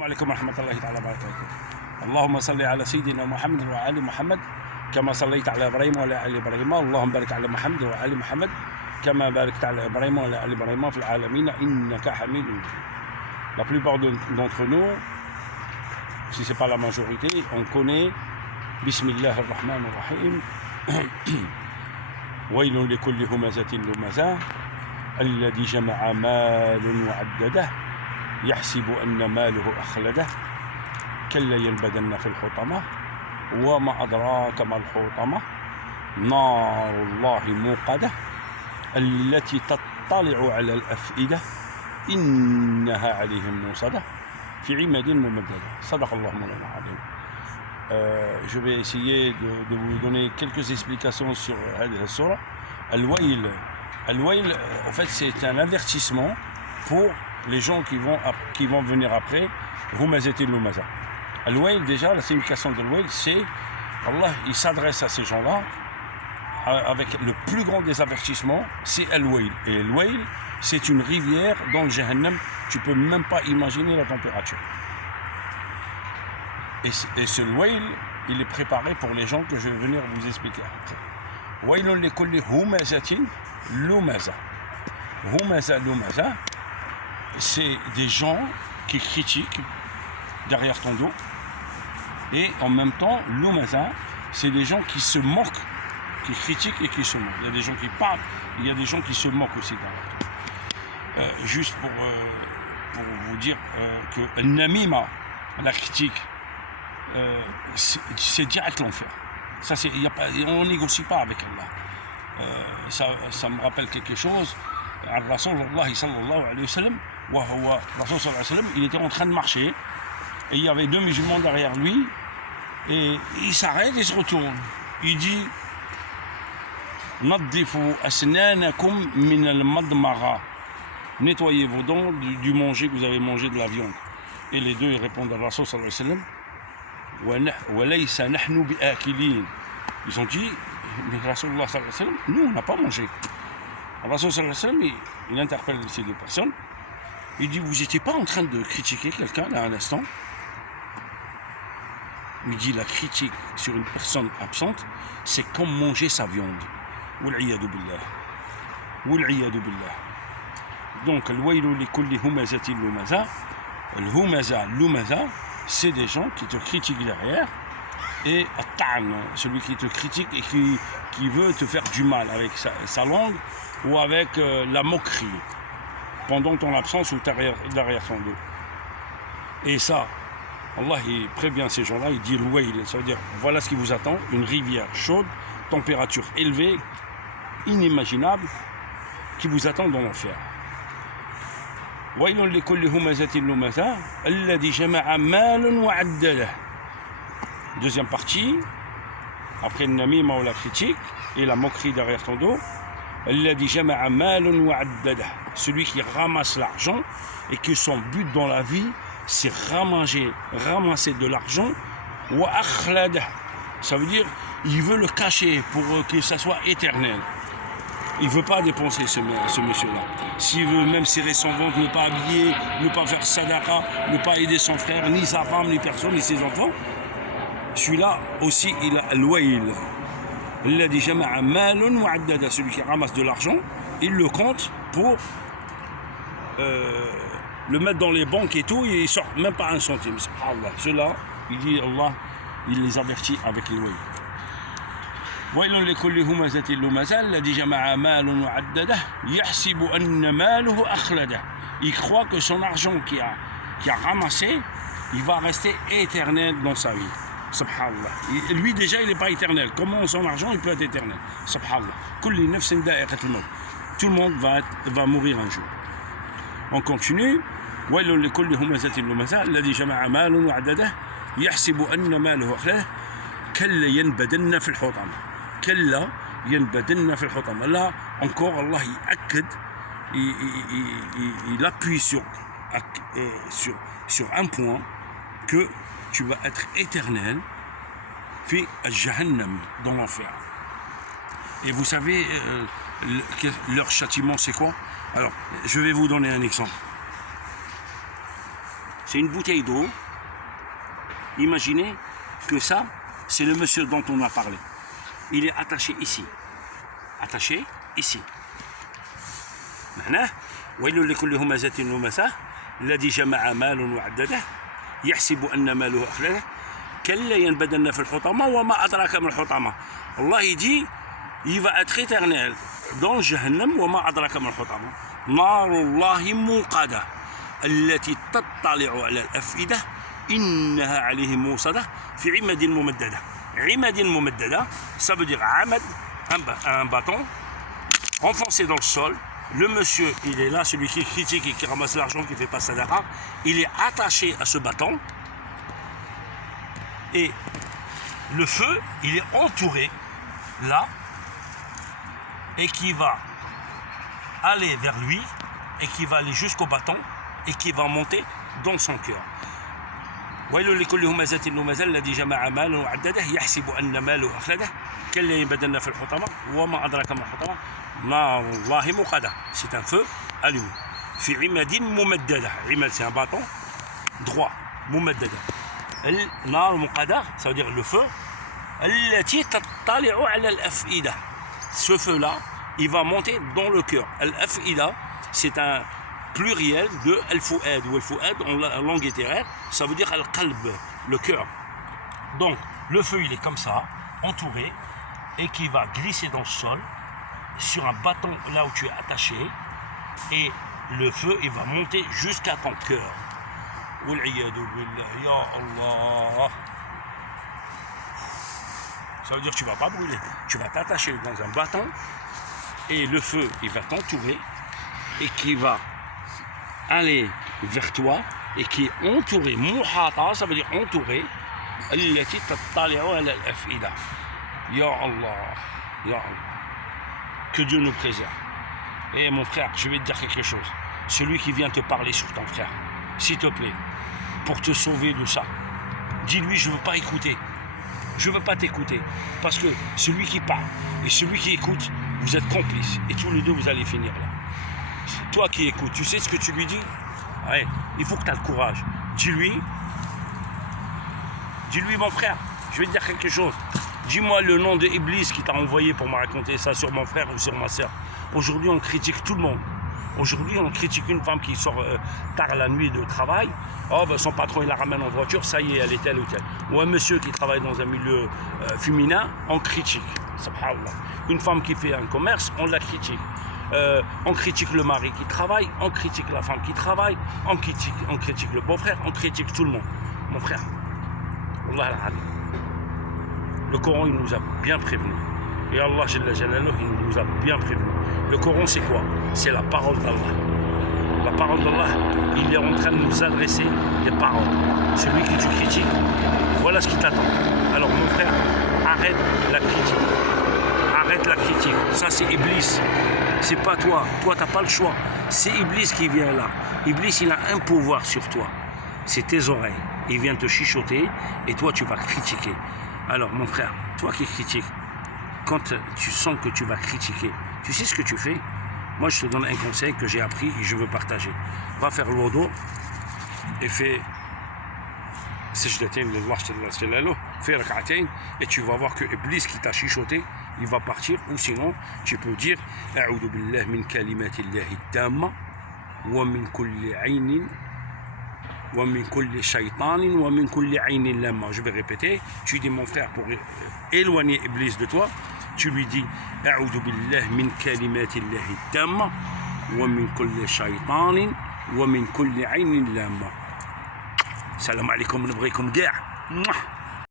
السلام عليكم ورحمة الله تعالى وبركاته. اللهم صل على سيدنا محمد وعلى آل محمد كما صليت على إبراهيم وعلى آل إبراهيم. اللهم بارك على محمد وعلى آل محمد كما باركت على إبراهيم وعلى آل إبراهيم في العالمين إنك حميد مجيد. La plupart d'entre nous, si ce n'est pas la majorité, on connaît Bismillah ar-Rahman ar-Rahim. ويل لكل همزة لمزة الذي جمع مال وعدده يحسب أن ماله أخلده كلا ينبذن في الحطمة وما أدراك ما الحطمة نار الله موقدة التي تطلع على الأفئدة إنها عليهم موصدة في عمد ممددة. صدق الله مولانا العظيم. Je vais essayer de vous donner quelques explications sur la surah. Al-Wayl, en fait, c'est un avertissement pour les gens qui vont venir après. Humazat al-Lumaza. Al-Wayl, déjà, la signification de Al-Wayl, c'est Allah, il s'adresse à ces gens-là avec le plus grand des avertissements, c'est Al-Wayl. Et Al-Wayl, c'est une rivière dans le Jahannam. Tu ne peux même pas imaginer la température. Et ce Wayl, il est préparé pour les gens que je vais venir vous expliquer après. Waylun li kulli humazatin lumaza. Humaza lumaza, c'est des gens qui critiquent derrière ton dos. Et en même temps, lumaza, c'est des gens qui se moquent, qui critiquent et qui se moquent. Il y a des gens qui parlent, il y a des gens qui se moquent aussi derrière toi. Juste pour vous dire que Namima, la critique, c'est direct l'enfer. Ça, on ne négocie pas avec Allah. Ça me rappelle quelque chose. Rasulullah sallallahu alayhi wa sallam, il était en train de marcher et il y avait deux musulmans derrière lui et il s'arrête et se retourne. Il dit Naddifu asnanakum min al-madmara. Nettoyez vos dents du manger que vous avez mangé de la viande. Et les deux ils répondent à Rasul sallallahu alayhi wa sallam. Ils ont dit, mais Rasulullah sallallahu alayhi wa sallam, nous on n'a pas mangé. Rasulullah sallallahu alayhi wa sallam, il interpelle ces deux personnes. Il dit, vous n'étiez pas en train de critiquer quelqu'un là un instant? Il dit, la critique sur une personne absente, c'est comme manger sa viande. Wal-'iyadu billah. Wal-'iyadu billah. Donc, al-waylu li kulli humazatin lumaza. Al-humaza, lumaza, c'est des gens qui te critiquent derrière, et At-Ta'an, celui qui te critique et qui veut te faire du mal avec sa langue ou avec la moquerie pendant ton absence ou derrière son dos. Et ça, Allah il prévient ces gens-là, il dit Al-Wayl, ça veut dire voilà ce qui vous attend, une rivière chaude, température élevée, inimaginable, qui vous attend dans l'enfer. ويل لكل همزة لمزة الذي جمع مال وعدده. Deuxième partie, après le namima ou la critique et la moquerie derrière ton dos, الذي جمع مال وعدده, celui qui ramasse l'argent et que son but dans la vie c'est ramasser de l'argent. وأخلده, ça veut dire il veut le cacher pour que ça soit éternel. Il ne veut pas dépenser ce monsieur-là. S'il veut même serrer son ventre, ne pas habiller, ne pas faire sadaqa, ne pas aider son frère, ni sa femme, ni personne, ni ses enfants, celui-là aussi, il a al-wayl. Alladhi jama'a malun mu'addada, celui qui ramasse de l'argent, il le compte pour le mettre dans les banques et tout, et il ne sort même pas un centime. Subhanallah. Ceux-là, il dit Allah, il les avertit avec al-wayl. ويل لكل همزة لمزة الذي جمع مال وعدده يحسب أن ماله أخلده. Il croit que son argent qui a ramassé, il va rester éternel dans sa vie. Subhanallah. Lui déjà il n'est pas éternel. Comment son argent il peut être éternel? Subhanallah. كل نفس ذائقة الموت. Tout le monde va mourir un jour. On continue. ويل لكل همزة لمزة الذي جمع مال وعدده يحسب أن ماله أخلده كلا ينبذن في الحطمة. كلا ينبذن في الحطمة. Là encore Allah il appuie sur un point que tu vas être éternel fi al-Jahannam, dans l'enfer. Et vous savez leur châtiment c'est quoi? Alors je vais vous donner un exemple. C'est une bouteille d'eau. Imaginez que ça, c'est le monsieur dont on a parlé. Il est attaché ici. Attaché ici. معناه ويل لكل همزة لمزة الذي جمع مال وعدده يحسب أن ماله أخلده كلا ينبذن في الحطمة وما أدراك ما الحطمة. Allah dit il va être éternel dans Jahannam وما أدراك ما الحطمة نار الله موقدة التي تطلع على الأفئدة إنها عليهم موصدة في عمد ممددة. عمد ممددة ça veut dire عمد un bâton enfoncé dans le sol. Le monsieur, il est là, celui qui critique et qui ramasse l'argent, qui fait pas sadaqa, il est attaché à ce bâton. Et le feu, il est entouré, là, et qui va aller vers lui, et qui va aller jusqu'au bâton, et qui va monter dans son cœur. ويل لكل همزة لمزة الذي جمع ماله وعدده يحسب أن ماله أخلده كلا ينبذن في الحطمة وما أدراك ما الحطمة نار الله موقدة. C'est un feu allumé. في عمد ممددة. عمد c'est un bâton droit. ممددة. النار موقدة ça veut dire le feu. التي تطلع على الأفئدة. Ce feu là, il va monter dans le cœur. الأفئدة c'est un pluriel de al-fu'ad ou al-fu'ad en langue littéraire, ça veut dire al-qalb, le cœur. Donc le feu il est comme ça, entouré, et qui va glisser dans le sol sur un bâton là où tu es attaché, et le feu il va monter jusqu'à ton cœur. Wal'iyadu billah, ya Allah. Ça veut dire que tu ne vas pas brûler, tu vas t'attacher dans un bâton, et le feu il va t'entourer, et qui va aller vers toi et qui est entouré. Muhata, ça veut dire entouré. التي تطلع على الأفئدة. Ya Allah, Ya Allah. Que Dieu nous préserve. Et mon frère, je vais te dire quelque chose. Celui qui vient te parler sur ton frère, s'il te plaît, pour te sauver de ça, dis-lui je ne veux pas écouter. Je ne veux pas t'écouter. Parce que celui qui parle et celui qui écoute, vous êtes complices. Et tous les deux, vous allez finir là. Toi qui écoutes, tu sais ce que tu lui dis? Ouais, il faut que tu aies le courage. Dis-lui mon frère, je vais te dire quelque chose. Dis-moi le nom de Iblis qui t'a envoyé pour me raconter ça sur mon frère ou sur ma soeur. Aujourd'hui, on critique tout le monde. Aujourd'hui, on critique une femme qui sort tard la nuit de travail. Oh, ben, son patron, il la ramène en voiture, ça y est, elle est telle ou telle. Ou un monsieur qui travaille dans un milieu féminin, on critique. Subhanallah. Une femme qui fait un commerce, on la critique. On critique le mari qui travaille, on critique la femme qui travaille, on critique le beau-frère, on critique tout le monde. Mon frère, Allah al-Ali. Le Coran, il nous a bien prévenus. Et Allah, Jalla Jalaluh, il nous a bien prévenus. Le Coran, c'est quoi? C'est la parole d'Allah. La parole d'Allah, il est en train de nous adresser des paroles. Celui qui tu critiques, voilà ce qui t'attend. Alors, mon frère, arrête la critique. Arrête la critique. Ça, c'est Iblis. C'est pas toi. Toi, t'as pas le choix. C'est Iblis qui vient là. Iblis, il a un pouvoir sur toi. C'est tes oreilles. Il vient te chichoter et toi, tu vas critiquer. Alors, mon frère, toi qui critiques, quand tu sens que tu vas critiquer, tu sais ce que tu fais? Moi, je te donne un conseil que j'ai appris et je veux partager. Va faire le wudu et fais fais rak'atayn et tu vas voir que Iblis qui t'a chichoté, il va partir. Ou sinon, tu peux dire A'udhu billah min kalimatillahi tamma wa min kulli aynin wa min kulli shaytanin wa min kulli aynin lamma. Je vais répéter. Tu dis, mon frère, pour éloigner Iblis de toi, tu lui dis A'udhu billah min kalimatillahi tamma wa min kulli shaytanin wa min kulli aynin lamma. Salam alaikum, نبغيكم كاع.